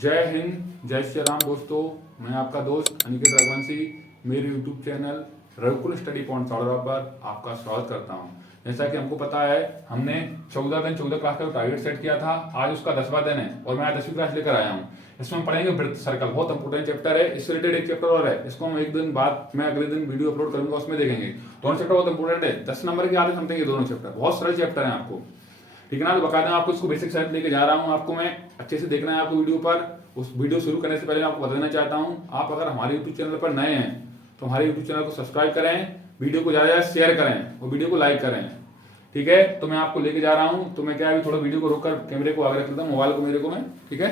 जय हिंद, जय श्री राम दोस्तों। मैं आपका दोस्त अनिकेत रघुवंशी मेरे YouTube चैनल रघुकुल स्टडी पॉइंट साड़ोरा पर आपका स्वागत करता हूं। जैसा कि हमको पता है, हमने 14 क्लास का टारगेट सेट किया था। आज उसका 10वां दिन है और मैं आज 10वीं क्लास लेकर आया हूं। इसमें हम पढ़ेंगे वृत्त सर्कल, बहुत इंपोर्टेंट चैप्टर है। इससे रिलेटेड एक चैप्टर और है, इसको हम एक दिन बाद मैं अगले दिन वीडियो अपलोड करूंगा, उसमें देखेंगे। दोनों चैप्टर बहुत इंपोर्टेंट है, 10 नंबर के आधे समथिंग। ये दोनों चैप्टर बहुत सरल चैप्टर है आपको, ठीक है ना। तो बकायदा आपको इसको बेसिक साइड लेके जा रहा हूँ। आपको मैं अच्छे से देखना है आपको वीडियो पर। उस वीडियो शुरू करने से पहले आपको बताना चाहता हूँ, आप अगर हमारे यूट्यूब चैनल पर नए हैं तो हमारे यूट्यूब चैनल को सब्सक्राइब करें, वीडियो को ज्यादा शेयर करें और वीडियो को लाइक करें, ठीक है। तो मैं आपको लेके जा रहा हूँ। तो मैं क्या अभी थोड़ा वीडियो को रोककर कैमरे को आगे रख लेता हूँ, मोबाइल को मेरे को मैं, ठीक है,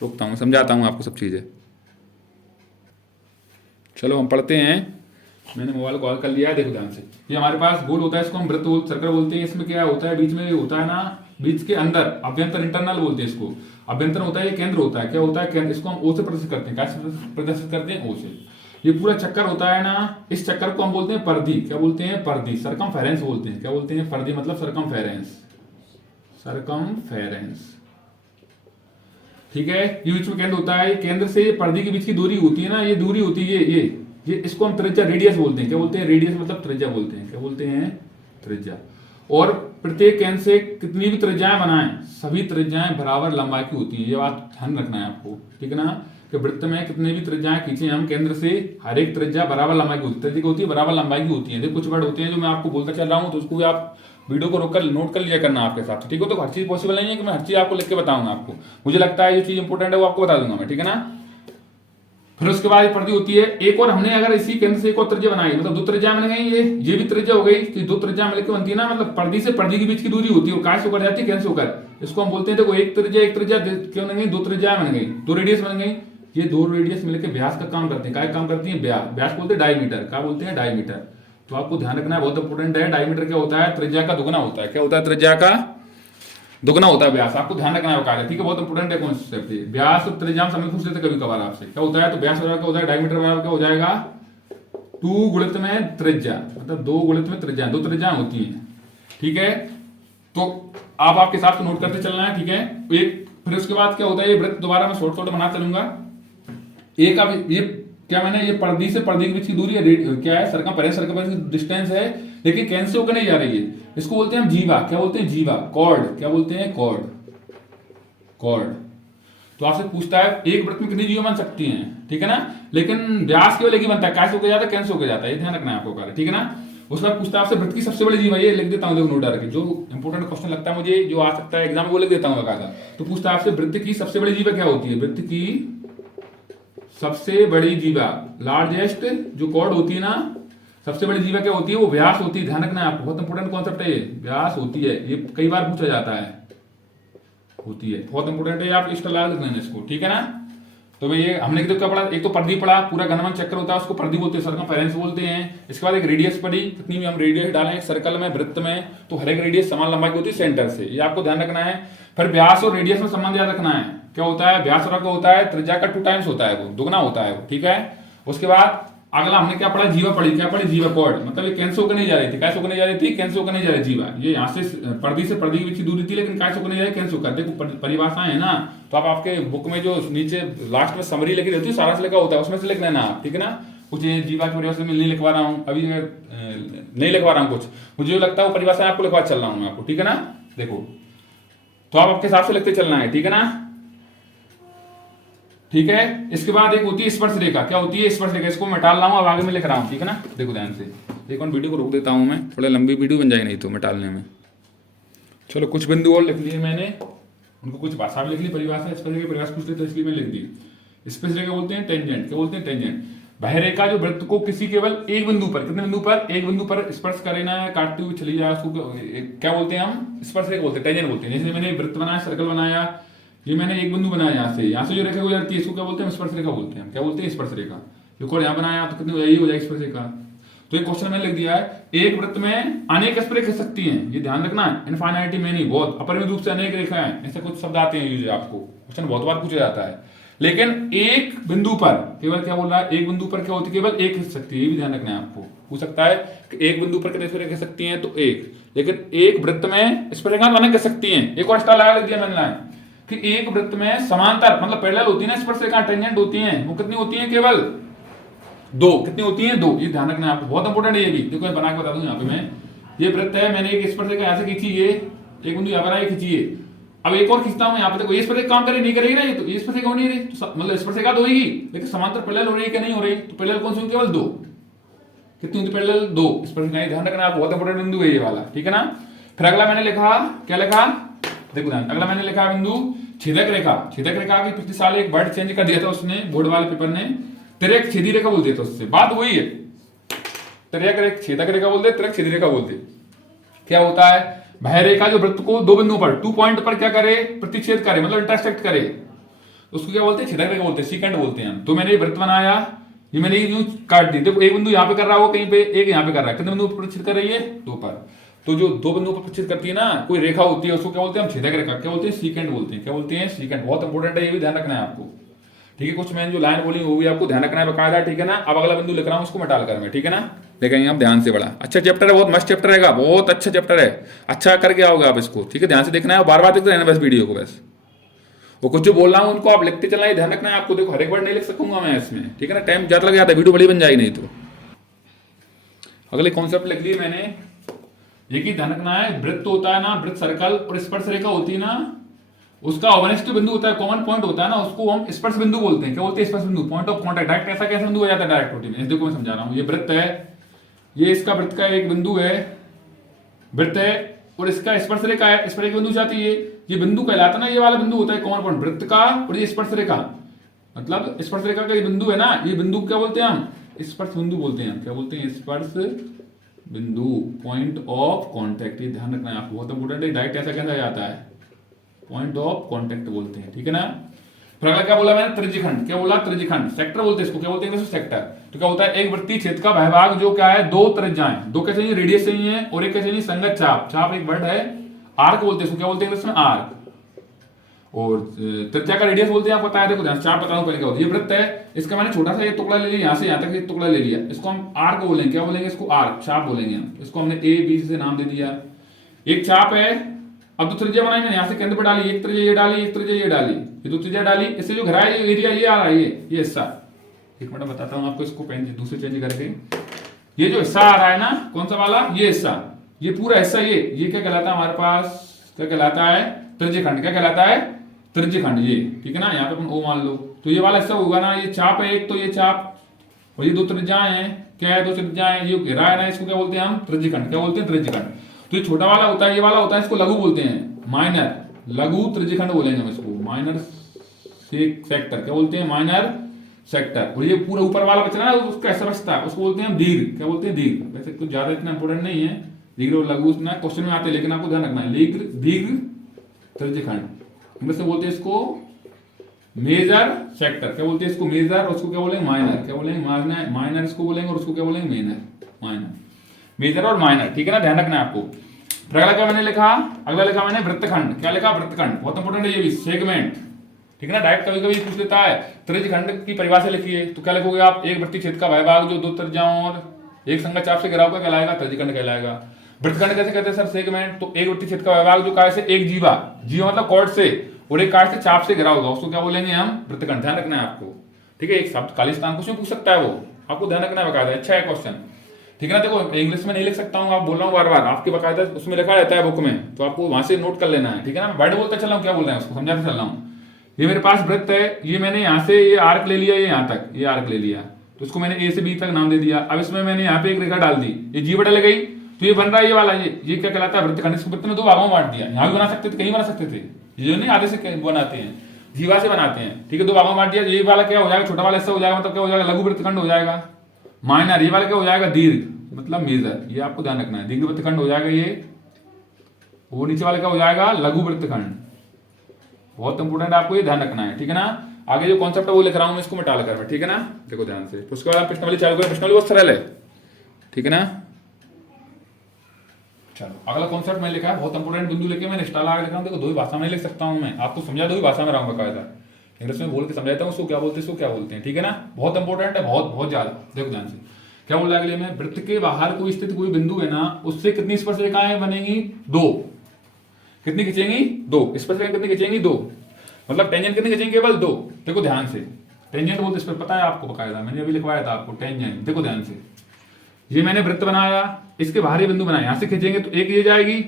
रोकता हूँ, समझाता हूँ आपको सब चीजें। चलो हम पढ़ते हैं। मैंने मोबाइल को ऑन कर लिया है, देखो ध्यान से। ये हमारे पास गोल होता है, इसको हम वृत्त सर्कल बोलते हैं। इसमें क्या होता है, बीच में होता है ना, बीच के अंदर अभ्यंतर, इंटरनल बोलते हैं इसको। अभ्यंतर होता है, ये केंद्र होता है। क्या होता है केंद्र, इसको हम ओ से प्रदर्शित करते हैं। क्या प्रदर्शित करते हैं, ओ से। ये पूरा चक्कर होता है ना, इस चक्कर को हम बोलते हैं परिधि। क्या बोलते हैं, परिधि। सरकमफेरेंस बोलते हैं। क्या बोलते हैं, परिधि मतलब सरकमफेरेंस, सरकमफेरेंस, ठीक है। ये बीच में केंद्र होता है। केंद्र से परिधि के बीच की दूरी होती है ना, ये दूरी होती है ये इसको हम त्रिज्या, रेडियस बोलते हैं। क्या बोलते हैं, रेडियस मतलब त्रिज्या बोलते हैं। क्या बोलते हैं, त्रिज्या। और प्रत्येक केंद्र से कितनी भी त्रिज्याएं बनाएं, सभी त्रिज्याएं बराबर लंबाई की होती है। ये बात ध्यान रखना है आपको, ठीक है ना। कि वृत्त में कितने भी त्रिज्याएं खींचे हम केंद्र से, हर एक त्रिज्या बराबर लंबाई की होती है। त्रिज्या की होती है, बराबर लंबाई की होती है। देखो कुछ वर्ड होते हैं जो मैं आपको बोलता चल रहा हूँ, तो उसको भी आप वीडियो को रोककर नोट कर लिया करना आपके साथ, ठीक है। तो हर चीज पॉसिबल नहीं है कि मैं हर चीज आपको लिख के बताऊंगा। आपको मुझे लगता है जो चीज इंपोर्टेंट है वो आपको बता दूंगा मैं, ठीक है ना। फिर उसके बाद परिधि होती है एक। और हमने अगर इसी केंद्र से एक और त्रिज्या बनाई, मतलब दो त्रिज्या बन गई, ये भी त्रिज्या हो गई। तो दो त्रिज्या मिलकर बनती है ना, मतलब परिधि से परिधि के बीच की दूरी होती है, वो काय से होकर जाती है, केंद्र से होकर। इसको हम बोलते हैं, देखो एक त्रिज्या क्यों बन गई, दो त्रिज्या बन गई, दो रेडियस बन गई। ये दो रेडियस मिलकर व्यास का काम करते हैं। काय काम करती है, व्यास। व्यास बोलते हैं डायमीटर। क्या बोलते हैं, डायमीटर। तो आपको ध्यान रखना है, बहुत इंपोर्टेंट है। डायमीटर क्या होता है, त्रिज्या का दुगना होता है। क्या होता है, त्रिज्या का दुगना होता है व्यास। आपको ध्यान रखना है, ठीक है, बहुत इंपोर्टेंट है कॉन्सेप्ट ये। व्यास और त्रिज्या समय पूछ लेते कभी कभार आपसे, क्या होता है। तो व्यास बराबर क्या होता है, डायमीटर बराबर क्या हो जाएगा, 2 गुणित में त्रिज्या, मतलब 2 गुणित में त्रिज्या, दो त्रिज्याएं होती हैं, ठीक है। तो आप आपके हिसाब से नोट करते चलना है, ठीक है। एक फिर उसके बाद क्या होता है, ये वृत्त दोबारा मैं शॉर्ट बना चलूंगा। एक अब ये क्या मैंने, ये परिधि से परिधि के बीच की दूरी है, क्या है, सरकमफेरेंस, सरकमफेरेंस डिस्टेंस है, लेकिन केंद्र से होकर नहीं जा रही है। इसको बोलते हैं हम जीवा। क्या बोलते हैं, जीवा, कॉर्ड। क्या बोलते हैं, कॉर्ड, कॉर्ड। तो आपसे पूछता है एक वृत्त में कितनी जीवा बन सकती हैं, ठीक है ना। लेकिन व्यास केवल एक ही बनता है, कैसे होकर जाता है, केंद्र से होकर जाता है। ये ध्यान रखना है आपको, ठीक है ना। उसके बाद पूछता है आपसे वृत्त की सबसे बड़ी जीवा, ये लिख देता हूं, देखो नोट डाल के। जो इंपोर्टेंट क्वेश्चन लगता है मुझे, जो आ सकता है एग्जाम में, वो लिख देता हूं बकायदा। तो पूछता है आपसे वृत्त की सबसे बड़ी जीवा क्या होती है। वृत्त की सबसे बड़ी जीवा, लार्जेस्ट जो कॉर्ड होती है ना, सबसे बड़ी जीवा क्या होती है, वो व्यास होती है। ध्यान रखना है आपको, बहुत इंपोर्टेंट कॉन्सेप्ट है ये, व्यास होती है। ये कई बार पूछा जाता है, होती है, बहुत इंपोर्टेंट है। आप इस तरह लिख लेना इसको, ठीक है ना। तो भाई ये हमने तो क्या पढ़ा, एक तो परिधि पढ़ा, पूरा घनमान चक्कर होता है, उसको परिधि बोलते हैं, सरकमफेरेंस बोलते हैं। इसके बाद एक रेडियस पढ़ी, कितनी भी हम रेडियस डालें सर्कल में, वृत्त में, तो हर एक रेडियस समान लंबाई की होती है सेंटर से, ये आपको ध्यान रखना है। फिर व्यास और रेडियस में संबंध याद रखना है। क्या होता है, व्यास और होता है त्रिज्या का 2 टाइम्स होता है, वो दुगना होता है वो, ठीक है। उसके बाद अगला हमने क्या पढ़ा, जीवा पढ़ी। क्या पढ़ी, जीवा, कॉर्ड। मतलब ये केंद्र से होकर नहीं जा रही थी, कैसे होकर नहीं जा रही थी, केंद्र से होकर नहीं जा रही जीवा। ये यहाँ से परिधि से परिधि के बीच की दूरी थी, लेकिन कैसे होकर नहीं जा रही, केंद्र से होकर। देखो परिभाषाएं है ना, तो आप आपके बुक में जो नीचे लास्ट में समरी लिखी रहती है, सारा से लिखा होता है, उसमें से लिख लेना आप, ठीक है ना। कुछ जीवा की परिभाषा में नहीं लिखवा रहा हूँ अभी, नहीं लिखवा रहा हूँ कुछ, मुझे जो लगता है वो परिभाषा आपको लिखवा चल रहा हूँ मैं आपको, ठीक है ना। देखो तो आप आपके हिसाब से लिखते चलना है, ठीक है ना, ठीक है। इसके बाद एक होती है स्पर्श रेखा। क्या होती है, स्पर्श रेखा। इसको मैं टाल रहा हूं, अब आगे में लिख रहा हूं, ठीक है ना। देखो ध्यान से, एक और वीडियो को रोक देता हूं मैं, थोड़ा लंबी वीडियो बन जाएगी नहीं तो मैं टालने में। चलो कुछ बिंदु और लिख लिए मैंने, उनको कुछ भाषा में लिख ली, परिभाषा, स्पर्श रेखा परिभाषा पूछ ली तो इसलिए मैं लिख दी। स्पर्श रेखा बोलते हैं टेंजेंट। क्या बोलते हैं, टेंजेंट। बाह्यरेखा जो वृत्त को किसी केवल एक बिंदु पर, कितने बिंदु पर, एक बिंदु पर स्पर्श करे ना, काटते हुए चली जाए, उसको क्या बोलते हैं हम, स्पर्श रेखा बोलते हैं, टेंजेंट बोलते हैं। जैसे मैंने वृत्त बनाया, सर्कल बनाया, ये मैंने एक बिंदु बनाया, यहाँ से जो रेखा गुजरती है इसको क्या बोलते हैं, स्पर्श रेखा बोलते हैं। क्या बोलते हैं, स्पर्श रेखा। जो कोड यहाँ बनाया तो कितनी यही हो जाएगी, स्पर्श रेखा। तो एक क्वेश्चन मैंने लिख दिया है, एक वृत्त में अनेक स्पर्श खींच सकती हैं, ये ध्यान रखना है। इनफाइनाइटी मेनी, बहुत अपरिमित रूप से अनेक रेखाएं, ऐसे कुछ शब्द आते हैं यूज, आपको क्वेश्चन बहुत बार पूछा जाता है। लेकिन एक बिंदु पर केवल, क्या बोल रहा है, एक बिंदु पर क्या होती है, केवल एक खींच सकती है, ये भी ध्यान रखना है आपको। पूछ सकता है कि एक बिंदु पर कितने स्पर्श खींच सकती हैं, तो एक। लेकिन एक वृत्त में स्पर्श रेखा अनेक खींच सकती हैं। एक और स्टार लगा दिया मैंने, कि एक वृत्त में समांतर मतलब पैरेलल होती है ना स्पर्शरेखा, टेंजेंट होती हैं, वो कितनी होती हैं? केवल दो। कितनी होती हैं? दो। ये ध्यान रखना है आपको, बहुत इंपॉर्टेंट है ये भी। देखो मैं बना के बता दूं यहाँ पे मैं, ये वृत्त है, मैंने एक स्पर्शरेखा यहाँ से खींची, ये एक बिंदु यहाँ पर खींची है, अब एक और खींचता हूँ यहाँ पे, देखो ये स्पर्शरेखा काम करे नहीं करेगी ना, ये तो ये स्पर्शरेखा हो नहीं रही, तो मतलब स्पर्शरेखा तो होगी, लेकिन समांतर पैरेलल हो रही है कि नहीं हो रही? तो पैरेलल कौन सी? केवल दो। कितनी होती पैरेलल? दो। स्पर्शरेखा ध्यान रखना, बहुत इंपॉर्टेंट बिंदु है ये वाला, ठीक है ना। फिर अगला मैंने लिखा, क्या लिखा? देखो ध्यान, अगला मैंने लिखा बिंदु छेदक रेखा। छेदक रेखा की पिछले साल एक वर्ड चेंज कर दिया था उसने, बोर्ड वाले पेपर ने, तिर्यक छेदी रेखा बोल दिया था उससे, बात वही है, तिर्यक छेदक रेखा बोलते, तिर्यक छेदी रेखा बोलते। क्या होता है? बाह्य रेखा जो वृत्त को दो बिंदुओं पर, 2 पॉइंट पर क्या करे? प्रतिच्छेद करे, मतलब इंटरसेक्ट करे, उसको क्या बोलते हैं? छेदक रेखा बोलते हैं, सीकेंट बोलते हैं। तो मैंने ये वृत्त बनाया, ये मैंने यूं काट दी, देखो एक बिंदु यहाँ पे कर रहा हो कहीं पे, एक यहाँ पे कर रहा है, कितने बिंदु पर प्रतिच्छेद कर रही है? 2 पर। तो जो दो बिंदुओं पर प्रतिच्छेद करती है ना कोई रेखा होती है, उसको क्या बोलते हैं? हम छेदक रेखा। क्या बोलते हैं? सीकेंट बोलते हैं। क्या बोलते हैं? सीकेंट। बहुत इंपॉर्टेंट है, ये भी ध्यान रखना है आपको, ठीक है। कुछ मैंने जो लाइन बोली वो भी आपको ध्यान रखना है बकायदा, ठीक है ना। अब अगला बिंदु लिख रहा हूं उसको मैं डालकर मैं, ठीक है ना। देखेंगे आप ध्यान से, बड़ा अच्छा चैप्टर है, बहुत मस्त चैप्टर रहेगा, बहुत अच्छा चैप्टर है, अच्छा करके आओगे आप इसको, ठीक है। ध्यान से देखना है, बार बार देखते रहना बस वीडियो को, बस वो कुछ जो बोल रहा हूं उनको आप लिखते चलना है, ध्यान रखना है आपको। देखो हर एक वर्ड नहीं लिख सकूंगा मैं इसमें, ठीक है ना, टाइम ज्यादा लग जाता है, वीडियो बड़ी बन जाएगी नहीं तो। अगले कॉन्सेप्ट लिख लिए मैंने, ये की ध्यान रखना है, वृत्त होता है ना, वृत्त सर्कल, और स्पर्श रेखा होती है ना, उसका अवनिष्ठ बिंदु होता है, कॉमन पॉइंट होता है ना, उसको हम स्पर्श बिंदु बोलते हैं। क्या बोलते हैं? स्पर्श बिंदु, पॉइंट ऑफ कांटेक्ट। डायरेक्ट ऐसा कैसा बिंदु हो जाता है डायरेक्ट रोटी में? देखो मैं समझा रहा हूं, ये वृत्त है, ये इसका वृत्त का एक बिंदु है, वृत्त है, और इसका स्पर्श रेखा है, इस पर एक बिंदु जाती है, ये बिंदु कहलाता ना, ये वाला बिंदु होता है कॉमन पॉइंट वृत्त का, और ये स्पर्श रेखा, मतलब स्पर्श रेखा का ये बिंदु है ना, ये बिंदु क्या बोलते हैं? हम स्पर्श बिंदु बोलते हैं। क्या बोलते हैं? स्पर्श बिंदु, पॉइंट ऑफ कांटेक्ट। ये ध्यान रखना है आपको, बहुत इंपॉर्टेंट है, डायरेक्ट ऐसा कैसा जाता है? पॉइंट ऑफ कांटेक्ट बोलते हैं, ठीक है ना। फिर अगला क्या बोला मैंने? त्रिज्यखंड। क्या बोला? त्रिज्यखंड। सेक्टर बोलते हैं इसको, क्या बोलते हैं? सेक्टर। तो क्या होता है? एक वृत्तीय क्षेत्र का बहिर्भाग जो क्या है? दो त्रिज्याएं, दो कैसे चाहिए? रेडियस चाहिए, और एक कैसे चाहिए? संगत चाप। चाप एक वर्ड है, आर्क बोलते हैं इसको, क्या बोलते हैं इसमें? आर्क। और त्रिज्या का रेडियस बोलते हैं, आपको पता है। देखो ध्यान, चाप बता दूं पहले क्या होता है। ये वृत्त है, इसका मैंने छोटा सा ये टुकड़ा ले लिया, यहाँ से यहाँ तक एक टुकड़ा ले लिया, इसको हम आर्क बोलेंगे। क्या बोलेंगे इसको? आर्क, चाप बोलेंगे हम इसको। हमने ए बी से नाम दे दिया, एक चाप है। अब तो त्रिज्या बनाई मैंने, यहाँ से केंद्र पर डाली, एक त्रिज्या ये डाली, एक त्रिज्या ये डाली, ये दो त्रिज्या डाली, इससे जो घेरा है ये एरिया ये आ रहा है, ये हिस्सा, एक मिनट बताता हूँ आपको, इसको पेन दूसरे चेंज करके, ये जो हिस्सा आ रहा है ना, कौन सा वाला? ये हिस्सा, ये पूरा हिस्सा, ये क्या कहलाता है हमारे पास? क्या कहलाता है? त्रिज्यखंड। क्या कहलाता है? त्रिज्यखंड, ये, ठीक है ना। यहाँ पे अपन ओ मान लो, तो ये वाला हिस्सा होगा ना, ये चाप है एक, तो ये चाप, और ये दो त्रिज्याएं हैं, क्या है? दो त्रिज्याएं, ये घेरा है ना, इसको क्या बोलते हैं हम? त्रिज्यखंड। क्या बोलते हैं? त्रिज्यखंड। तो ये छोटा वाला होता है, ये वाला होता है, इसको लघु बोलते हैं, माइनर, लघु त्रिज्यखंड बोलेंगे हम इसको, माइनर सेक्टर। क्या बोलते हैं? Minor sector. और ये पूरा ऊपर वाला बच रहा है उसका ऐसा बचता है, उसको बोलते हैं दीर्घ। क्या बोलते हैं? दीर्घ। वैसे कुछ ज्यादा इतना इंपोर्टेंट नहीं है, दीर्घ और लघु इतना क्वेश्चन में आते हैं, लेकिन आपको ध्यान रखना है, दीर्घ त्रिज्यखंड। इंग्लिश में बोलते हैं इसको मेजर सेक्टर। क्या बोलते हैं इसको? मेजर। और उसको क्या बोलेंगे? माइनर। क्या बोलेंगे? माइनर इसको बोलेंगे, और उसको क्या बोलेंगे? माइनर। मेजर और माइनर, ठीक है ना, ध्यान रखना है आपको। फिर अगला क्या मैंने लिखा? अगला लिखा मैंने वृत्तखंड। क्या लिखा? वृत्तखंड। बहुत इंपॉर्टेंट है ये भी, सेगमेंट, ठीक है ना। डायरेक्ट कभी कभी पूछ लेता है, त्रिज्यखंड की परिभाषा लिखिए, तो क्या लिखोगे आप? एक वृत्तीय क्षेत्र का बहिर्भाग जो दो त्रिज्याओं और एक संगत चाप से घिरा हुआ कहलाएगा त्रिज्यखंड कहलाएगा। वृत्तखंड कैसे कहते हैं सर? सेगमेंट। तो एक वृत्तीय क्षेत्र का बहिर्भाग जो काय से एक जीवा मतलब कॉर्ड से, और एक काय से चाप से घिरा होगा, उसको क्या बोलेंगे हम? वृत्तखंड। ध्यान रखना है आपको, ठीक है। एक शब्द खालिस्तान क्वेश्चन पूछ सकता है वो, आपको ध्यान रखना है बकायदा, अच्छा है क्वेश्चन, ठीक है ना। देखो इंग्लिश में नहीं लिख सकता हूँ, आप बोल रहा हूँ बार बार, आपके बकायदा उसमें लिखा रहता है बुक में, तो आपको वहां से नोट कर लेना है, ठीक है ना। मैं वर्ड बोलता चल रहा हूँ, क्या बोल रहे हैं उसको समझाते चल रहा हूँ। ये मेरे पास वृत्त है, ये मैंने यहाँ से ये आर्क ले लिया, ये यहाँ तक ये आर्क ले लिया, तो इसको मैंने ए से बी तक नाम दे दिया। अब इसमें मैंने यहाँ पे एक रेखा डाल दी, ये जी बटा गई, तो ये बन रहा है ये वाला, ये क्या कहलाता है? वृत्तखंड। इसको वृत्त में दो भागों में बांट दिया, यहाँ भी बना सकते थे, कहीं बना सकते थे, ये जो नहीं आधे से बनाते हैं, जीवा से बनाते हैं, ठीक है। दो भागों में बांट दिया, ये वाला क्या हो जाएगा? छोटा वाला हिस्सा हो जाएगा, मतलब क्या हो जाएगा? लघु वृत्तखंड हो जाएगा। माइनर, ये वाला क्या हो जाएगा? दीर्घ, मतलब मेजर, ये आपको ध्यान रखना है, दीर्घ वृत्तखंड हो जाएगा ये। वो नीचे वाला क्या हो जाएगा? लघु वृत्तखंड। बहुत इंपोर्टेंट, आपको ये ध्यान रखना है, ठीक है ना। आगे जो कॉन्सेप्ट है वो लिख रहा हूं मैं, इसको मिटा कर, ठीक है ना। देखो ध्यान से, उसके बाद प्रश्नावली चालू करें, प्रश्नावली बहुत सरल है, ठीक है ना। चलो अगला कॉन्सेप्ट मैं लिखा है, बहुत इंपोर्टेंट बिंदु लेके मैंने स्टाइल आगे लिखा हूं। देखो दो ही भाषा में लिख सकता हूं मैं, आपको समझा दो ही भाषा में रहा हूं बकायदा, इंग्लिश में बोल के समझाता हूं उसको क्या बोलते हैं, इसको क्या बोलते हैं, ठीक है ना। बहुत इंपॉर्टेंट है, बहुत ज्यादा। देखो ध्यान से क्या बोल रहा है अगले में, वृत्त के बाहर कोई स्थित कोई बिंदु है ना, उससे कितनी स्पर्श रेखाएं बनेंगी? दो। कितनी खींचेंगी? दो। स्पर्श रेखा कितनी खींचेंगी? दो। मतलब टेंजेंट कितने खींचेंगे? केवल 2। देखो ध्यान से, टेंजेंट बोलते इस पर पता है आपको बकायदा, मैंने अभी लिखवाया था आपको टेंजेंट। देखो ध्यान से, ये मैंने वृत्त बनाया, इसके बाहरी बिंदु बनाए, यहां से खींचेंगे तो एक ये जाएगी,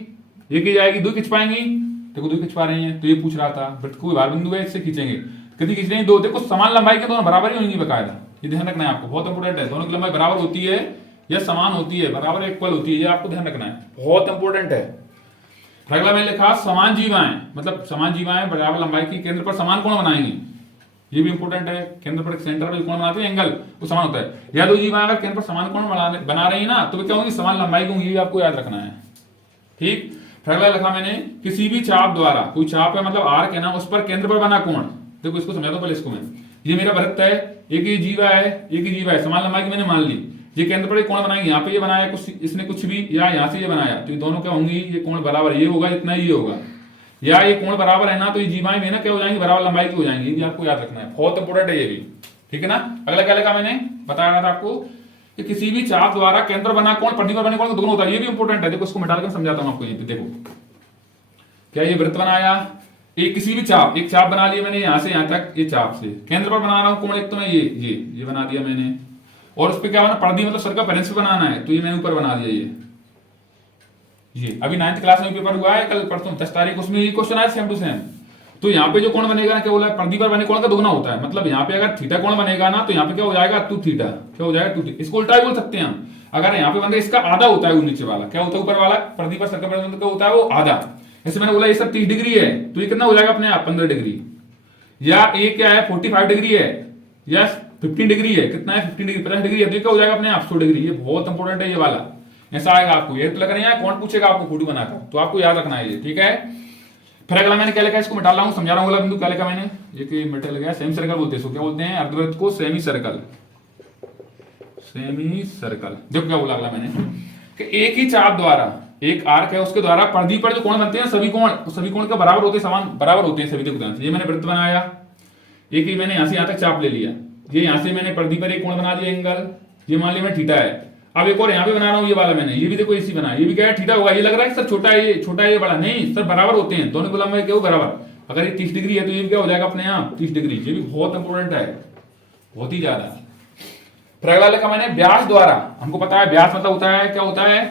एक ये जाएगी, 2 खींच पाएंगी। देखो 2 खींच पा रही हैं, तो ये पूछ रहा था वृत्त को बाहर बिंदु है, इससे खींचेंगे, कितनी खींच रही है? 2। देखो समान लंबाई के दोनों बराबर ही होंगी बकायदा, ये ध्यान रखना है आपको, बहुत इंपॉर्टेंट है। दोनों की लंबाई बराबर होती है या समान होती है, बराबर इक्वल होती है, ये आपको ध्यान रखना है, बहुत इंपॉर्टेंट है। अगला मैंने लिखा समान जीवाएं, मतलब समान जीवाएं बराबर लंबाई की केंद्र पर समान कोण बनाएंगी, ये भी इंपॉर्टेंट है। केंद्र पर सेंटर पर कोण बनाते हैं एंगल, वो समान होता है। या 2 जीवाएं अगर केंद्र पर समान कोण बना रही है ना, तो क्या होंगी? समान लंबाई की होंगी, ये आपको याद रखना है, ठीक। फिर अगला लिखा मैंने, किसी भी चाप द्वारा, कोई चाप है मतलब आर्क है ना, उस पर केंद्र पर बना कोण। देखो इसको समझा दो पहले इसको मैं, ये मेरा वृत्त है, एक ही जीवा है, एक ही जीवा है, समान लंबाई की मैंने मान ली, ये केंद्र पर एक कोण बनाएंगे, यहाँ पे ये बनाया कुछ, इसने कुछ भी, या यहाँ से ये बनाया, तो ये दोनों क्या होंगी? ये कोण बराबर, ये होगा इतना, ये होगा, या ये कोण बराबर है ना, तो ये जीवाएं भी ना क्या हो जाएंगी? बराबर लंबाई की हो जाएंगी, ये भी आपको याद रखना है, बहुत इंपॉर्टेंट है ये भी, ठीक है ना। अगला क्या लिखा मैंने, बताया था आपको कि किसी भी चाप द्वारा केंद्र बना कोण परिधि पर बने कोण दोनों होता है, ये भी इंपॉर्टेंट है। देखो इसको मिटा कर समझाता हूं आपको, ये देखो क्या, ये वृत्त बनाया, एक किसी भी चाप, एक चाप बना लिया मैंने यहां से यहां तक, ये चाप से केंद्र पर बना रहा हूं कोण, एक तो मैं ये बना दिया मैंने, और उस पर क्या बना? परिधि मतलब सर्कमफेरेंस पे बनाना है, तो ये मैंने ऊपर बना दिया, ये अभी 9th क्लास में पेपर हुआ है कल परसों 10 तारीख, उसमें ये क्वेश्चन आया सेम टू सेम। तो यहाँ पे जो कोण बनेगा ना, क्या बोला? परिधि पर बने कोण का दोगुना होता है, मतलब यहाँ पे अगर थीटा कोण बनेगा ना, तो यहाँ पे क्या हो जाएगा? 2 थीटा, क्या हो जाएगा? 2 थीटा। इसको उल्टा भी बोल सकते हैं हम, अगर यहाँ पे बनेगा इसका आधा होता है वो नीचे वाला, क्या होता है? ऊपर वाला परिधि पर सर्कमफेरेंस क्या होता है? वो आधा। जैसे मैंने बोला ये सब 30 डिग्री है, तो ये कितना हो जाएगा अपने आप? 15 डिग्री। या ये क्या है? 45 डिग्री है, या 15 डिग्री है, कितना है? 15 डिग्री, 50 डिग्री है, तो क्या हो जाएगा अपने आप? 100 डिग्री। ये बहुत इंपॉर्टेंट है ये वाला, ऐसा आएगा आपको, ये तो लग रहा है कौन पूछेगा आपको फोटो बनाकर, तो आपको याद रखना है ये, ठीक है। फिर अगला मैंने क्या लिखा, इसको मिटा रहा हूं, समझा रहा हूं। अगला बिंदु क्या लिखा मैंने, ये मिटा गया, सेमी सर्कल बोलते हैं इसको, क्या बोलते हैं? अर्धवृत्त को सेमी सर्कल, सेमी सर्कल। देखो क्या बोला अगला मैंने कि एक ही चाप द्वारा, एक आर्क है उसके द्वारा परिधि पर जो कोण बनते हैं सभी कोण का बराबर होते हैं, समान बराबर होते हैं सभी। देखो ये मैंने वृत्त बनाया, एक ही मैंने यहां से यहां तक चाप ले लिया, ये यहां से मैंने परिधि पर एक कोण बना दिया एंगल, ये मान लिया मैं थीटा है। अब एक और यहाँ पे बना रहा हूँ, ये वाला मैंने, ये भी देखो इसी बना, ये भी क्या है? थीटा होगा। ये लग रहा है सर छोटा है, ये छोटा है, ये बड़ा, नहीं सर बराबर होते हैं दोनों की लंबाई, क्या बराबर। अगर ये 30 डिग्री है तो ये क्या हो जाएगा अपने यहाँ? 30 डिग्री। ये भी बहुत इंपॉर्टेंट है, बहुत ही ज्यादा। फिर अगला लिखा मैंने, व्यास द्वारा, हमको पता है व्यास मतलब होता है, क्या होता है?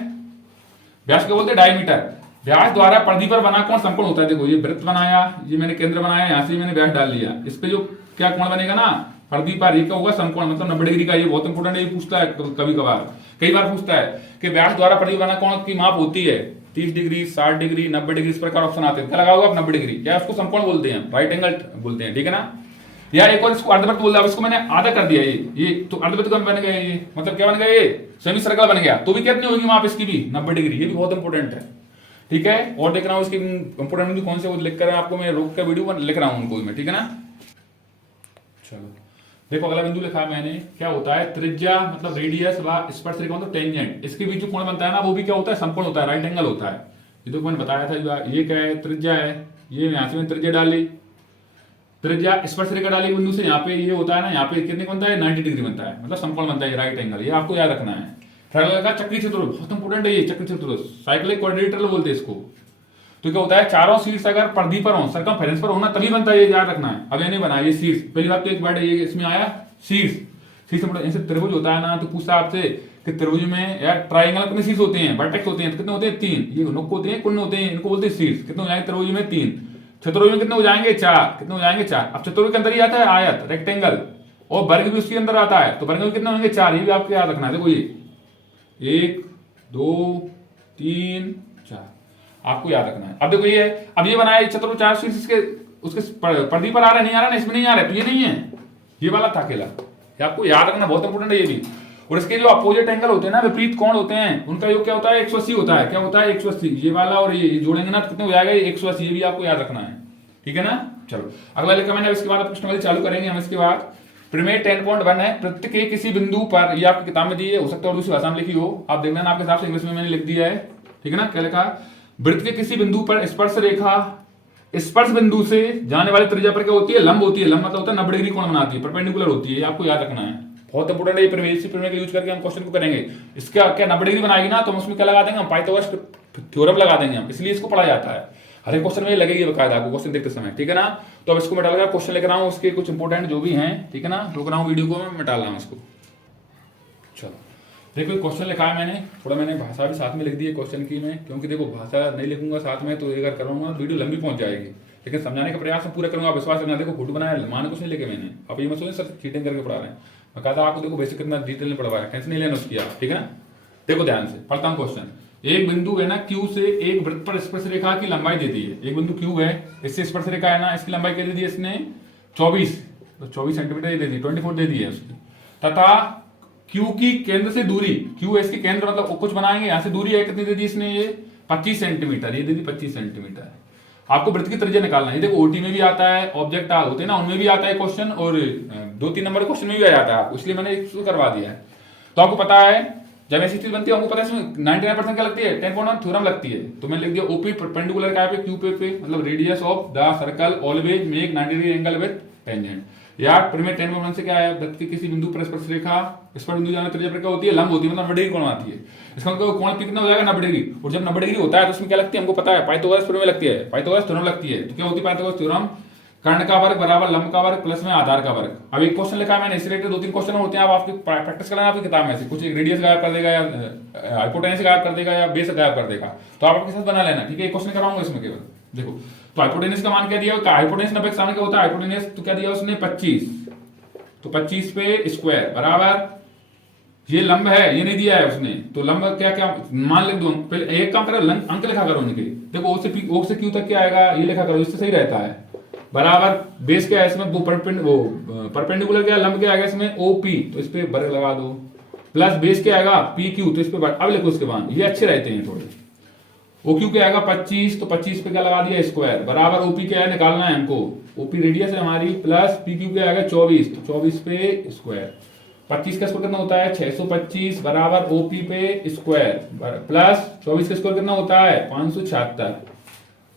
व्यास क्या बोलते हैं? डायमीटर। व्यास द्वारा परिधि पर बना कोण समकोण होता है। देखो ये वृत्त बनाया, ये मैंने केंद्र बनाया, यहाँ से मैंने व्यास डाल लिया, इस पे जो क्या कोण बनेगा ना परिधि पर, ये क्या होगा? समकोण, मतलब 90 डिग्री का। ये बहुत इंपॉर्टेंट है, ये पूछता है कभी कभार, कई बार पूछता है कि व्यास द्वारा परिधि बना कोण की माप होती है 30 डिग्री, 60 डिग्री, 90 डिग्री, इस प्रकार ऑप्शन आते हैं। क्या लगा होगा? 90 डिग्री। क्या उसको समकोण बोलते हैं, राइट एंगल बोलते हैं, ठीक है ना। या एक और इसको अर्धवृत्त बोलता है, इसको मैंने आधा कर दिया, ये तो अर्धवृत्त का बन गया, ये मतलब क्या बन गया? ये सेमी सर्कल बन गया। तो भी कितनी होगी माप इसकी भी? 90 डिग्री। ये भी बहुत इंपॉर्टेंट है, ठीक है। और देख रहा हूँ इसकी इंपॉर्टेंट बिंदु कौन से, वो लिख कर आपको मैं रोक कर वीडियो लिख रहा हूँ उनको मैं, ठीक है ना। चलो देखो अगला बिंदु लिखा है मैंने, क्या होता है? त्रिज्या मतलब रेडियस व स्पर्शरेखा मतलब टेंजेंट, इसके बीच जो कोण बनता है ना, वो भी क्या होता है? समकोण होता है, राइट एंगल होता है। ये तो मैंने बताया था, ये क्या है? त्रिज्या है, ये यहां से मैंने त्रिज्या डाली, त्रिज्या स्पर्शरेखा डाली बिंदु से, यहाँ पे ये होता है ना, यहाँ पे कितने बनता है? 90 डिग्री बनता है, मतलब समकोण बनता है, राइट एंगल। ये आपको याद रखना है। फिर अगला चक्री चतुर्भुज, बहुत इंपॉर्टेंट है ये चक्री चतुर्भुज, साइक्लिक क्वाड्रिलेटरल बोलते हैं इसको। तो क्या होता है? चारों शीर्ष अगर परिधि पर हो, सर्कमफेरेंस पर होना, तभी बनता है, ये याद रखना है। अब ये नहीं बना, ये शीर्ष, पहली बात तो एक वर्ड है ये इसमें आया शीर्ष। शीर्ष मतलब जैसे त्रिभुज होता है ना, तो पूछता है आपसे कि त्रिभुज में या ट्रायंगल कितने शीर्ष होते हैं? वर्टेक्स होते हैं, तो कितने होते हैं? 3। ये नुक होते हैं, कुंड होते हैं, इनको बोलते हैं शीर्ष। कितने हो जाएंगे त्रिभुज में? 3। चतुर्भुज में कितने हो जाएंगे? 4। कितने हो जाएंगे? 4। अब चतुर्भुज के अंदर ही आता है आयत, रेक्टेंगल, और वर्ग भी उसके अंदर आता है, तो वर्ग में कितने होंगे? 4। ये भी आपको याद रखना है। देखो ये 1 2 3 4 आपको याद रखना है। अब देखो ये, अब ये बनाया चतुर्भुज 4 शीर्ष, इसके उसके परिधि पर आ रहा है, नहीं आ रहा है, इसमें नहीं आ रहा है, तो ये नहीं है, ये वाला था अकेला। ये आपको याद रखना, बहुत इंपॉर्टेंट है ये भी। और इसके जो अपोजिट एंगल होते हैं ना, विपरीत कोण होते हैं, उनका योग क्या होता है? 180 होता है। क्या होता है? 180। ये वाला और ये जोड़ेंगे ना, तो कितने हो जाएगा? 180। ये भी आपको याद रखना है, ठीक है ना। चलो अगला लिखा मैंने, इसके बाद प्रश्न चालू करेंगे हम। इसके बाद प्रमेय 10.1 है, वृत्त के किसी बिंदु पर, ये आपकी किताब में दी है, हो सकता है और दूसरी भाषा में लिखी हो, आप देखना आपके हिसाब से, इंग्लिश में मैंने लिख दिया है, ठीक है ना। क्या लिखा? वृत्त के किसी बिंदु पर स्पर्श रेखा, स्पर्श बिंदु से जाने वाली त्रिज्या पर क्या होती है? लंब होती है। लंब मतलब होता है 90 डिग्री कोण बनाती है, परपेंडिकुलर होती है, ये आपको याद रखना है, बहुत इंपॉर्टेंट है। ये प्रमेय का यूज करके हम क्वेश्चन को करेंगे। इसका क्या 90 डिग्री बनाएगी ना, तो हम उसमें क्या लगा देंगे? हम पाइथागोरस थ्योरम लगा देंगे हम, इसलिए इसको पढ़ा जाता है। हर एक क्वेश्चन में लगेगी बकायदा आपको क्वेश्चन देखते समय, ठीक है ना। तो अब इसको मैं डाल क्वेश्चन लेकर आऊँ, उसके कुछ इंपोर्टेंट जो भी हैं, ठीक है ना, रोक रहा हूँ वीडियो को, मैं डाल रहा हूँ उसको। चलो देखो क्वेश्चन लिखा है मैंने, थोड़ा मैंने भाषा भी साथ में लिख दी है क्वेश्चन की मैं, क्योंकि देखो भाषा नहीं लिखूंगा साथ में तो अगर करूंगा वीडियो लंबी पहुंच जाएगी, लेकिन समझाने का प्रयास मैं पूरा करूंगा। आप विश्वास करना, देखो फोटो बनाया मान कुछ नहीं लेके मैंने, आप ये मत सोचें सर चीटिंग करके पढ़ा रहे हैं, मैं कहा था आपको देखो बेसिक कितना डिटेल में पढ़वाया, टेंशन नहीं लेना उसकी आप, ठीक है ना। देखो ध्यान से पढ़ता हूँ क्वेश्चन। एक बिंदु है ना Q से एक वृत्त पर स्पर्श रेखा की लंबाई दे दी है। एक बिंदु Q है, इससे स्पर्श रेखा है ना, इसकी लंबाई क्या दे दी है इसने 24 सेंटीमीटर दे दी, 24 दे दी है उसकी। तथा Q की केंद्र से दूरी, Q है इसकी केंद्र मतलब कुछ बनाएंगे, यहाँ से दूरी है कितनी दे दी इसने, ये 25 सेंटीमीटर, ये दे दी 25 सेंटीमीटर। आपको वृत्त की त्रिज्या निकालना है। देखो ओटी में भी आता है, ऑब्जेक्ट होते हैं ना उनमें भी आता है क्वेश्चन, और 2-3 नंबर क्वेश्चन में भी आ जाता है, इसलिए मैंने इसको करवा दिया है। तो आपको पता है जब ऐसी चीज बनती है, हमको पता है इसमें 99% क्या लगती है, 10.1 थ्योरम लगती है। तो मैंने लिख दिया ओपी परपेंडिकुलर क्या पे क्यू पे मतलब radius of the circle always make 90 degree angle with tangent. या में 10.1 से क्या है, वृत्त के किसी बिंदु पर स्पर्श रेखा, इस पर बिंदु जाने त्रिज्या पर क्या होती है, लंब होती है, मतलब 90 डिग्री कोण आती है। इसका मतलब कोण कितना हो जाएगा 90 डिग्री, और जब 90 डिग्री होता है तो उसमें क्या लगती है हमको पता है, पाइथागोरस थ्योरम लगती है, पाइथागोरस थ्योरम लगती है। तो क्या होती है पाइथागोरस थ्योरम, कर्ण का वर्ग बराबर लंब का वर्ग प्लस में आधार का वर्ग। अब एक क्वेश्चन लिखा है मैंने, इस रिलेटेड 2-3 क्वेश्चन होते हैं, आप आपकी प्रैक्टिस करना आपकी किताब में से, कुछ एक रेडियस गायब कर देगा या हाइपोटेनस गायब कर देगा या बेस गायब कर देगा, तो आप आपके साथ बना लेना, ठीक है। एक क्वेश्चन कराऊंगा इसमें केवल। देखो तो हाइपोटेनस का मान क्या दिया, हाइपोटेनस 90 के सामने क्या होता है, हाइपोटेनस तो क्या दिया उसने 25, तो 25 पे स्क्वायर बराबर, ये लंब है, ये नहीं दिया है उसने, तो लंब क्या क्या मान लिख दो। पहले एक काम करो, अंक लिखा करो उनके। देखो ओ से क्यू तक क्या आएगा, ये लिखा करो, इससे सही रहता है। बराबर बेस क्या है इसमें, वो परपेंडिकुलर क्या लंब क्या आएगा इसमें ओपी, तो इस पे वर्ग लगा दो, प्लस बेस क्या आएगा पी क्यू, तो इस पे अब लिखो उसके बाद, ये अच्छे रहते हैं थोड़े। ओ क्यू क्या आएगा 25, तो 25 पे क्या लगा दिया स्क्वायर, बराबर ओपी क्या है निकालना है हमको, ओपी रेडियस है हमारी, प्लस पी क्यू क्या आएगा 24, तो 24 पे स्क्वायर, 25 का स्क्वायर कितना होता है 625 बराबर ओपी पे स्क्वायर प्लस 24 का स्क्वायर कितना होता है 576।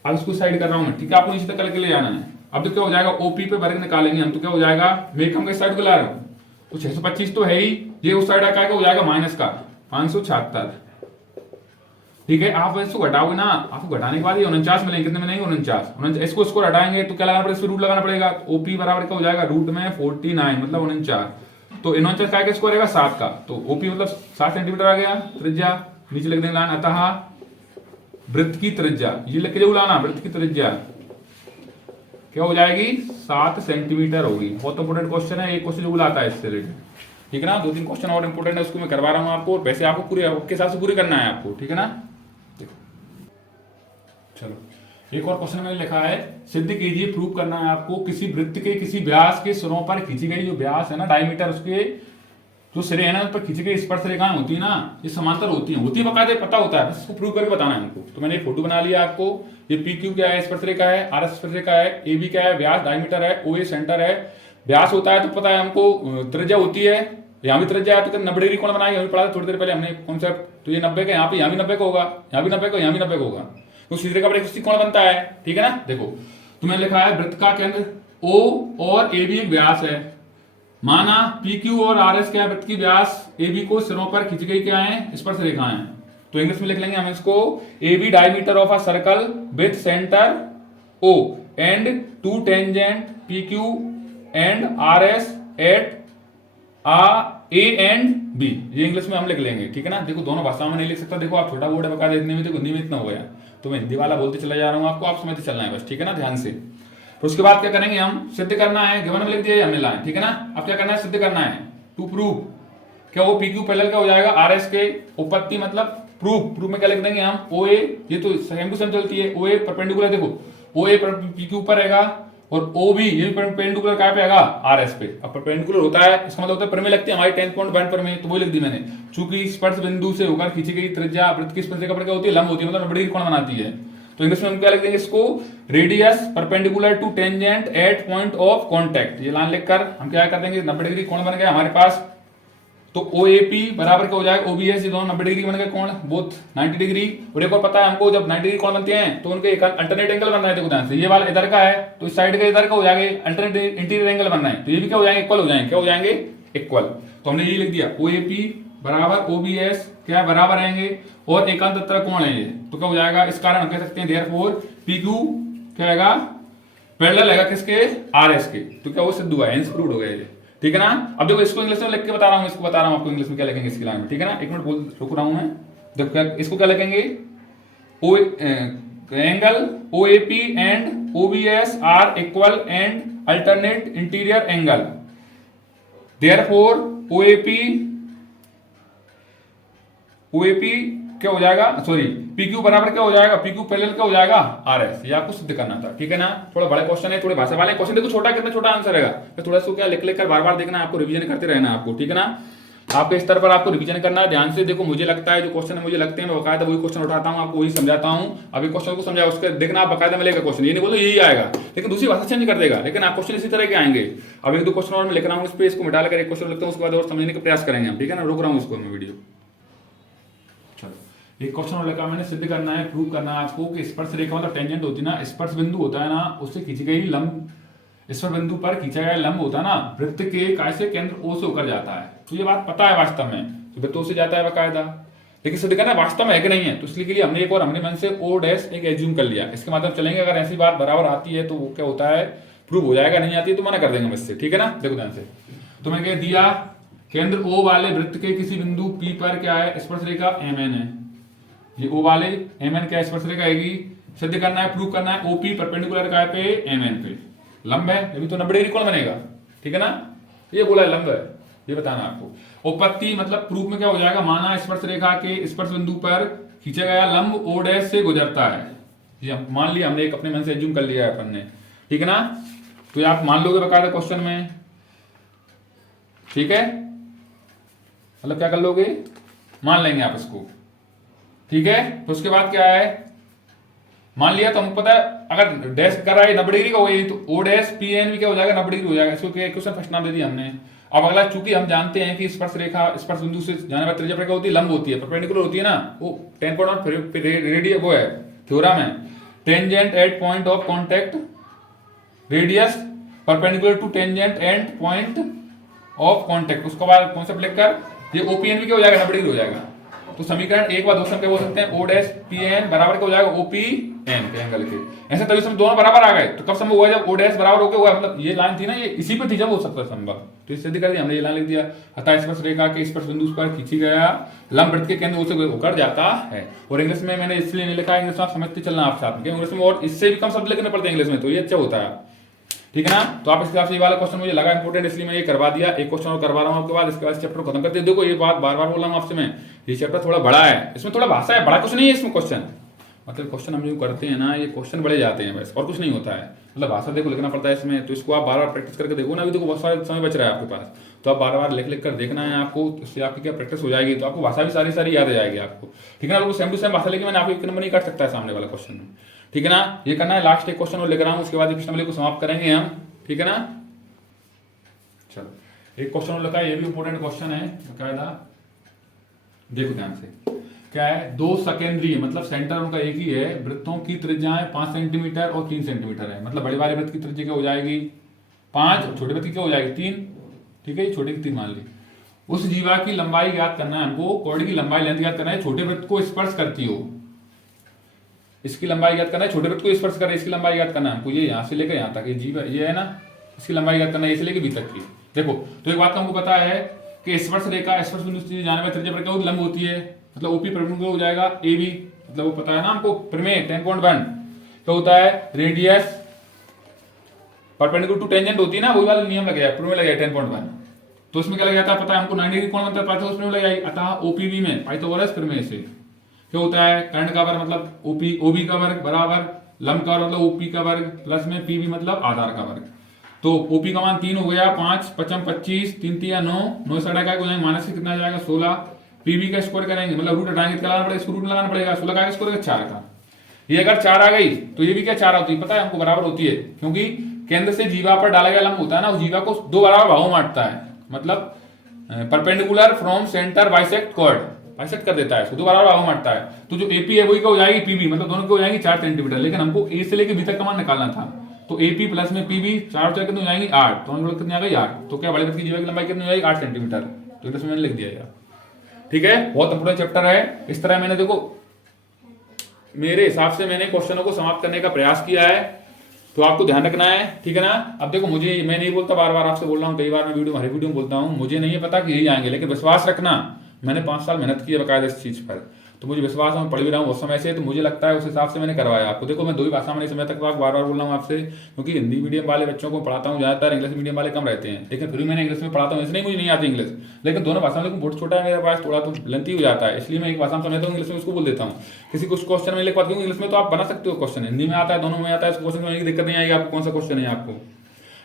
अब इसको साइड कर रहा हूं मैं, ठीक है, आपको नीचे तक करके ले जाना है। अब तो क्या हो जाएगा ओपी पे वर्ग निकालेंगे हम, तो क्या हो जाएगा, मेक हम किस साइड को ला रहे हूं, तो 625 तो है ही, ये उस साइड का हो जाएगा माइनस का 576, ठीक है। आप इसको घटाओगे ना, आपको घटाने के बाद ये 49 मिलेंगे, कितने में नहीं 49, इसको इसको हटाएंगे तो क्या लगाना पड़ेगा, इस पे रूट लगाना पड़ेगा। ओपी बराबर क्या हो जाएगा रूट में 49 मतलब 49, तो 49 का स्क्वायर रहेगा 7 का, तो ओपी मतलब 7 सेंटीमीटर आ गया त्रिज्या, नीचे लिख देंगे अतः वृत्त की त्रिज्या, ये लिख के जो लाना, वृत्त की त्रिज्या क्या हो जाएगी 7 सेंटीमीटर होगी। बहुत इंपोर्टेंट क्वेश्चन है, एक क्वेश्चन जो बुलाता है इससे रिलेटेड, ठीक है ना। 2-3 क्वेश्चन और इंपोर्टेंट है, उसको मैं करवा रहा हूं आपको, वैसे आपको पूरे आपके हिसाब से पूरे करना है आपको, ठीक है ना। देखो चलो एक और क्वेश्चन मैंने लिखा है, सिद्ध कीजिए, प्रूव करना है आपको, किसी वृत्त के किसी व्यास के सिरों पर खींची गई, जो व्यास है ना डायमीटर, उसके जो सिरे है ना उस पर खींची गई स्पर्श रेखाएं होती है ना, ये समांतर होती है बकायदे पता होता है, बस इसको प्रूव करके बताना है हमको। तो मैंने एक फोटो बना लिया आपको, ये पी क्यू क्या है स्पर्श रेखा है, आर एस स्पर्श रेखा है, ए बी क्या है व्यास डायमीटर है, ओ ए सेंटर है। व्यास होता है तो पता है हमको, त्रिज्या होती है, यहाँ भी त्रिज्या है तो 90 डिग्री कोण बनाएगा, अभी पढ़ा थोड़ी देर पहले हमने कॉन्सेप्ट, तो ये 90 का यहाँ पे, यहाँ भी 90 का होगा, यहाँ भी 90 का, यहाँ भी 90 का होगा, तो सीधी रेखा पर एक कोण बनता है, ठीक है ना। देखो तो मैंने लिखा है वृत्त का केंद्र ओ और ए बी एक व्यास है, माना पी क्यू और आर एस क्या है, वृत्त की व्यास ए बी को सिरों पर खींची गई क्या है स्पर्श रेखाएं, तो इंग्लिश में लिख लेंगे हम इसको, A B diameter of a circle with centre O and two tangent P Q and R S at A and B, ये इंग्लिश में हम लिख लेंगे, ठीक है ना। देखो दोनों भाषाओं में नहीं लिख सकता, देखो आप छोटा बोर्ड है बता देने में, देखो हिंदी में इतना हो गया, तो मैं हिंदी वाला बोलते चला जा रहा हूँ आपको, आप समझते चलना है बस, ठीक है ना, ध्यान से। तो उसके बाद क्या करेंगे हम, सिद्ध करना है, गिवन में लिख दिया हमने लाइन, ठीक है ना। अब क्या करना है, सिद्ध करना है, टू प्रूव क्या वो पी क्यू पैरेलल क्या हो जाएगा आर एस के उपपत्ति, मतलब प्रूफ में क्या लिख देंगे हम, ओ ए, ये तो सेम टू सेम चलती है, ओ ए परपेंडिकुलर, देखो ओ ए पी क्यू पर रहेगा और ओ बी ये परपेंडिकुलर कहां पे आएगा आर एस पे। अब परपेंडिकुलर होता है इसका मतलब होता है प्रमेय लगती है हमारी 10.1 प्रमेय, तो वो लिख दी मैंने, चूंकि स्पर्श बिंदु से होकर खींची गई त्रिज्या वृत्त की स्पर्श रेखा पर क्या होती है लंब होती है, मतलब 90 डिग्री कोण बनाती है। तो इंग्लिश में हम क्या लिख देंगे इसको, radius perpendicular to tangent at point of contact, ये लाइन लिखकर हम क्या कर देंगे 90 डिग्री कोण बन गया हमारे पास। तो OAP बराबर क्या हो जाएगा OBS, ये दोनों 90 डिग्री बन गए कोण, बोथ 90 डिग्री। और एक और पता है हमको, जब 90 डिग्री कोण बनते हैं तो उनके एक अल्टरनेट एंगल बन रहा है, देखो ध्यान से, ये वाला इधर का है तो इस साइड का इधर का हो जाएगा अल्टरनेट इंटीरियर एंगल बन रहा है, तो ये भी क्या हो जाएंगे इक्वल हो जाएंगे, क्या हो जाएंगे इक्वल। तो हमने ये लिख दिया OAP बराबर OBS क्या बराबर रहेंगे और एकांत कोण है ये, तो क्या हो जाएगा, इस कारण हम कह सकते हैं देयरफॉर पी क्यू क्या आएगा, पैरेलल आएगा किसके, आर एस के। तो क्या वो सिद्ध हुआ, हेंस प्रूव्ड हो गया ये, ठीक है ना। अब देखो इसको इंग्लिश में लिख के बता रहा हूँ, इसको बता रहा हूँ आपको इंग्लिश में क्या लिखेंगे इसकी लाइन में, ठीक है ना। एक मिनट बोल रुक रहा हूँ मैं। देखो क्या इसको क्या लिखेंगे, O angle O A P and O B S are equal and alternate interior angle, therefore O A P क्या हो जाएगा, सॉरी पी क्यू बराबर क्या हो जाएगा, पी क्यू पैरेलल क्या हो जाएगा, आर एस। ये आपको सिद्ध करना था, ठीक है ना। थोड़ा बड़ा क्वेश्चन है, थोड़े भाषा वाले क्वेश्चन। देखो छोटा कितना छोटा आंसर रहेगा, तो थोड़ा सा क्या लिख लिख कर बार बार देखना है आपको, रिवीजन करते रहना है आपको, ठीक है ना। आपके स्तर पर आपको रिवीजन करना है ध्यान से। देखो मुझे लगता है जो क्वेश्चन मुझे लगते हैं मैं बकायदा वही क्वेश्चन उठाता हूँ, आपको वही समझाता हूँ। अभी क्वेश्चन को समझा उसके देखना आप बकायदा मिलेगा क्वेश्चन, ये नहीं बोलो यही आएगा, लेकिन दूसरी भाषा चेंज कर देगा, लेकिन आप क्वेश्चन इसी तरह के आएंगे। अब एक दो क्वेश्चन और मैं लिख रहा हूँ, इस पे इसको मिटा लेकर एक क्वेश्चन लिखता हूँ, उसके बाद और समझने का प्रयास करेंगे हम, ठीक है ना। रोक रहा हूँ इसको मैं वीडियो। चलो एक क्वेश्चन और लिखा मैंने, सिद्ध करना है, प्रूव करना है आपको कि स्पर्श रेखा मतलब टेंजेंट होती है ना, स्पर्श बिंदु होता है ना, उससे खींची गई लंब, स्पर्श बिंदु पर खींचा गया लंब होता है ना, वृत्त के काय से केंद्र ओ से होकर जाता है। तो ये बात पता है वास्तव में, तो वृत्त ओ से जाता है बकायदा, लेकिन सिद्ध करना वास्तव में है कि नहीं है, तो इसलिए के लिए हमने एक और हमने मन से ओ डैश एक एज्यूम कर लिया, इसके माध्यम चलेंगे। अगर ऐसी बात बराबर आती है तो वो क्या होता है, प्रूव हो जाएगा, नहीं आती है तो मना कर देंगे मुझसे, ठीक है ना। देखो ध्यान से, तो मैंने कह दिया केंद्र ओ वाले वृत्त के किसी बिंदु पी पर क्या है, स्पर्श रेखा एम एन है। ये ओ वाले एम एन क्या स्पर्श रेखा आएगी, सिद्ध करना है, प्रूव करना है। ओपी परपेंडिकुलर काय पे, एम एन पे, लंब है, अभी तो 90 डिग्री कौन बनेगा, ठीक है ना। ये बोला है लंब है, ये बताना आपको। उपपत्ति मतलब प्रूफ में क्या हो जाएगा, माना स्पर्श रेखा के स्पर्श बिंदु पर खींचा गया लंब ओ डैश से गुजरता है। ये मान लिया हमने, एक अपने मन से एज्यूम कर लिया है अपन ने, ठीक है ना। तो ये आप मान लोगे बकायदा क्वेश्चन में, ठीक है, मतलब क्या कर लोगे, मान लेंगे आप इसको, ठीक है। तो उसके बाद क्या है, मान लिया तो हमको पता है अगर डैश कर रहा है 90 डिग्री का होगी, तो ओ डैश पी एन भी क्या हो जाएगा, 90 डिग्री हो जाएगा। इसको क्वेश्चन फर्स्ट नाम दे दिया हमने। अब अगला, चूंकि हम जानते हैं कि स्पर्श रेखा स्पर्श बिंदु से जाने वाली त्रिज्या क्या होती है, लंब होती है, परपेंडिकुलर होती है ना, वो 10.1 रेडियस वो है थ्योरम है, tangent at point of contact radius perpendicular to tangent and point of contact. उसके बाद कॉन्सेप्ट लिखकर ये ओपीएन भी क्या हो जाएगा, 90 डिग्री हो जाएगा। तो समीकरण एक बार दो सम के बोल सकते हैं, ओ डैश पी एन बराबर क्या हो जाएगा, ओपी एन के एंगल के। ऐसे तभी सम दोनों बराबर आ गए, तो कब संभव हुआ, जब ओ डैश बराबर होके हुआ, मतलब ये लाइन थी ना, ये इसी पे थी जब हो सकता संभव, तो इससे सिद्ध कर दिया हमने, ये लाइन लिख दिया। अतः स्पर्श रेखा के स्पर्श बिंदु पर खींची गया लंब वृत्त के केंद्र से होकर जाता है। और इंग्लिश में मैंने इसलिए नहीं लिखा, इंग्लिश में आप समझते चलना आप साथ में, इंग्लिश में और इससे भी कम शब्द लिखने पड़ते हैं इंग्लिश में, तो ये अच्छा होता है, ठीक है ना। तो आप इस हिसाब से ये वाला क्वेश्चन मुझे लगा इंपोर्टेंट, इसलिए मैं ये करवा दिया। एक क्वेश्चन और करवा रहा हूं आपके बाद, इसके बाद चैप्टर खत्म करते हैं। देखो ये बात बार बार बोल रहा हूं आपसे मैं, ये चैप्टर थोड़ा बड़ा है, इसमें थोड़ा भाषा है, बड़ा कुछ नहीं है इसमें क्वेश्चन, मतलब क्वेश्चन हम जो करते हैं ना, ये क्वेश्चन बड़े जाते हैं बस, और कुछ नहीं होता है, मतलब भाषा देखो लिखना पड़ता है इसमें, तो इसको आप बार बार प्रैक्टिस करके देखो ना। अभी देखो बहुत सारा समय बच रहा है आपके पास, तो आप बार बार लिख लिख कर देखना है आपको, इससे आपकी क्या प्रैक्टिस हो जाएगी, तो आपको भाषा भी सारी सारी याद आ जाएगी आपको, ठीक है ना। सेम टू सेम भाषा लेके मैंने आपको एक नंबर नहीं काट सकता है सामने वाला क्वेश्चन में, ठीक है ना। ये करना है, लास्ट एक क्वेश्चन और लेकर आऊँ, उसके बाद इस नंबर को समाप्त करेंगे हम, ठीक है ना। चलो एक क्वेश्चन और लिखा है, ये भी इंपोर्टेंट क्वेश्चन है बकायदा, देखो ध्यान से। क्या है, दो सकेंद्रीय मतलब सेंटर उनका एक ही है, वृत्तों की त्रिज्याएं 5 सेंटीमीटर और 3 सेंटीमीटर है। मतलब बड़े वाले वृत्त की त्रिज्या क्या हो जाएगी 5, और छोटे वृत्त की क्या हो जाएगी 3, ठीक है, छोटे की 3 मान ली। उस जीवा की लंबाई ज्ञात करना है हमको, कॉर्ड की लंबाई लेंथ ज्ञात करना है, छोटे वृत्त को स्पर्श करती हो, इसकी लंबाई ज्ञात करना है, छोटे वृत्त को स्पर्श करे इसकी लंबाई ज्ञात करना है हमको, ये यहाँ से लेकर यहाँ तक, ये जीवा ये है ना, इसकी लंबाई ज्ञात करना है, इसे लेकर बी तक की। देखो तो एक बात हमको पता है कि स्पर्श रेखा स्पर्श बिंदु से जाने में त्रिज्या पर क्या लंब होती है, मतलब ओपी परपेंडिकुलर हो जाएगा ए बी, मतलब वो पता है ना हमको, प्रमेय 10.1 क्या होता है, रेडियस परपेंडिकुलर टू टेंजेंट होती है ना, वही वाला नियम लग गया, प्रमेय लग गया 10.1। तो उसमें क्या लग जाता है पता है हमको, 90 डिग्री कोण बनता है पाइथागोरस प्रमेय लग जाएगी। अतः ओपीबी में पाइथागोरस प्रमेय से क्या होता है, कर्ण का वर्ग मतलब ओपी ओबी का वर्ग बराबर लंब का वर्ग मतलब ओपी का वर्ग प्लस में पीबी मतलब आधार का वर्ग। तो ओपी का मान 3 हो गया, 5 5 25 3 3 9 9 से हटा के हो जाएगा माइनस से कितना आ जाएगा 16। पीबी का स्क्वायर करेंगे मतलब रूट हटाएंगे तो लगाना पड़ेगा, इसको रूट लगाना पड़ेगा, 16 का स्क्वायर 4 का। ये अगर 4 आ गई तो ये भी क्या 4 होती है, पता है हमको बराबर होती है, क्योंकि केंद्र से जीवा पर डाला गया लंब होता है ना, उस जीवा को 2 बराबर भागों में बांटता है, मतलब perpendicular from centre bisect chord, bisect कर देता है इसको, 2 बराबर भागों में बांटता है। तो जो एपी है वही क्या हो जाएगी पीबी, मतलब दोनों की हो जाएंगी 4 सेंटीमीटर, लेकिन हमको ए से लेकर बी तक का मान निकालना था। तो एपी प्लस में पीबी 4 4 कितनी हो जाएंगी 8, तो हम कितनी आ गई 8। तो क्या बड़े वृत्त की जीवा की लंबाई कितनी हो जाएगी 8 सेंटीमीटर, तो इसमें मैंने लिख दिया यार, ठीक है। बहुत इंपोर्टेंट चैप्टर है। इस तरह मैंने देखो मेरे हिसाब से मैंने क्वेश्चनों को समाप्त करने का प्रयास किया है, तो आपको ध्यान रखना है, ठीक है ना। अब देखो मुझे, मैं नहीं बोलता, बार बार आपसे बोल रहा हूँ, कई बार मैं वीडियो, हमारी वीडियो में बोलता हूँ, मुझे नहीं है पता कि यही आएंगे, लेकिन विश्वास रखना, मैंने 5 साल मेहनत की है बाकायदा इस चीज़ पर, तो मुझे विश्वास है, मैं पढ़ भी रहा हूँ उस समय से, तो मुझे लगता है उस हिसाब से मैंने करवाया आपको। देखो मैं 2 ही भाषा में नहीं समझ तक बार बार बोल रहा हूँ आपसे, क्योंकि हिंदी मीडियम वाले बच्चों को पढ़ाता हूँ ज़्यादातर, इंग्लिश मीडियम वाले कम रहते हैं, लेकिन फिर भी मैंने इंग्लिश में पढ़ाता हूँ, इसलिए मुझे नहीं आती इंग्लिश, लेकिन दोनों भाषा में, लेकिन बहुत छोटा है मेरे पास, थोड़ा तो लेंथी हो जाता है, इसलिए मैं एक भाषा में समझता हूँ, इंग्लिश में उसको बोल देता हूँ। किसी कुछ क्वेश्चन में लिख पाती हूँ इंग्लिश में, तो आप बना सकते हो क्वेश्चन, हिंदी में आता है, दोनों में आता है, इस क्वेश्चन में दिक्कत नहीं आएगी आपको, कौन सा क्वेश्चन है आपको,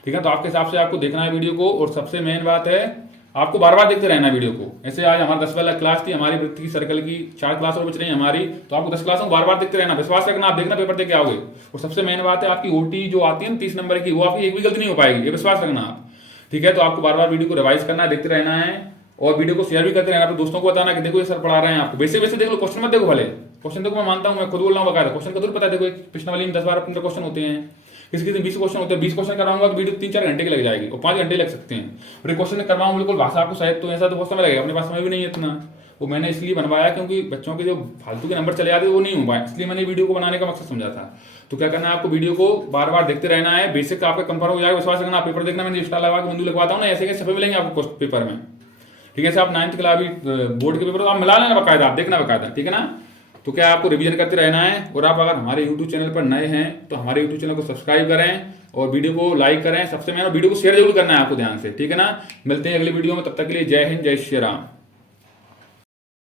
ठीक है। तो आपके हिसाब से आपको देखना है वीडियो को, और सबसे मेन बात है आपको बार बार देखते रहना वीडियो को। ऐसे आज हमारी 10 वाला क्लास थी, हमारी वृत्ति की सर्कल की 4 क्लास और बच रही है हमारी, तो आपको 10 क्लासों बार बार देखते रहना, विश्वास रखना, आप देखना पेपर देके आओगे। और सबसे मेन बात है आपकी ओटी जो आती है ना 30 नंबर की, वो आपकी एक भी गलती नहीं हो पाएगी, ये विश्वास रखना आप, ठीक है। तो आपको बार बार वीडियो को रिवाइज करना है, देखते रहना है, और वीडियो को शेयर भी करते रहना, अपने दोस्तों को बताना कि देखो ये सर पढ़ा रहे हैं आपको, वैसे वैसे देख लो, क्वेश्चन मत देखो भले, क्वेश्चन देखो, मैं मानता हूँ, मैं खुद बोल रहा हूँ बकायदा, क्वेश्चन का दूर पता है, देखो एक प्रश्नावली में 10-12 15 क्वेश्चन होते हैं, किसी किसी 20 क्वेश्चन होते हैं, 20 क्वेश्चन करवाऊंगा तो वीडियो 3-4 घंटे की लग जाएगी, और 5 घंटे लग सकते हैं। और एक क्वेश्चन करवाऊँ बिल्कुल भाषा आपको शायद, तो ऐसा तो बहुत समय लगेगा, अपने पास समय भी नहीं है इतना, वो मैंने इसलिए बनवाया क्योंकि बच्चों के जो फालतू के नंबर चले जाते वो नहीं हो पाए, इसलिए मैंने वीडियो को बनाने का मकसद समझा था। तो क्या करना है आपको, वीडियो को बार बार देखते रहना है, बेसिक आपका कंफर्म हो जाएगा, विश्वास रखना। पेपर देखना, मैंने स्टार लगा के बिंदु लगवाता हूँ ना, ऐसे छपे मिलेंगे आपको पेपर में, ठीक है। ऐसे आप 9th क्लास बोर्ड के पेपर तो आप मिला लेना बकायदा, आप देखना बकायदा, ठीक है ना। तो क्या आपको रिवीजन करते रहना है, और आप अगर हमारे यूट्यूब चैनल पर नए हैं तो हमारे यूट्यूब चैनल को सब्सक्राइब करें, और वीडियो को लाइक करें, सबसे मेन वीडियो को शेयर जरूर करना है आपको ध्यान से, ठीक है ना। मिलते हैं अगली वीडियो में, तब तक के लिए जय हिंद, जय श्री राम।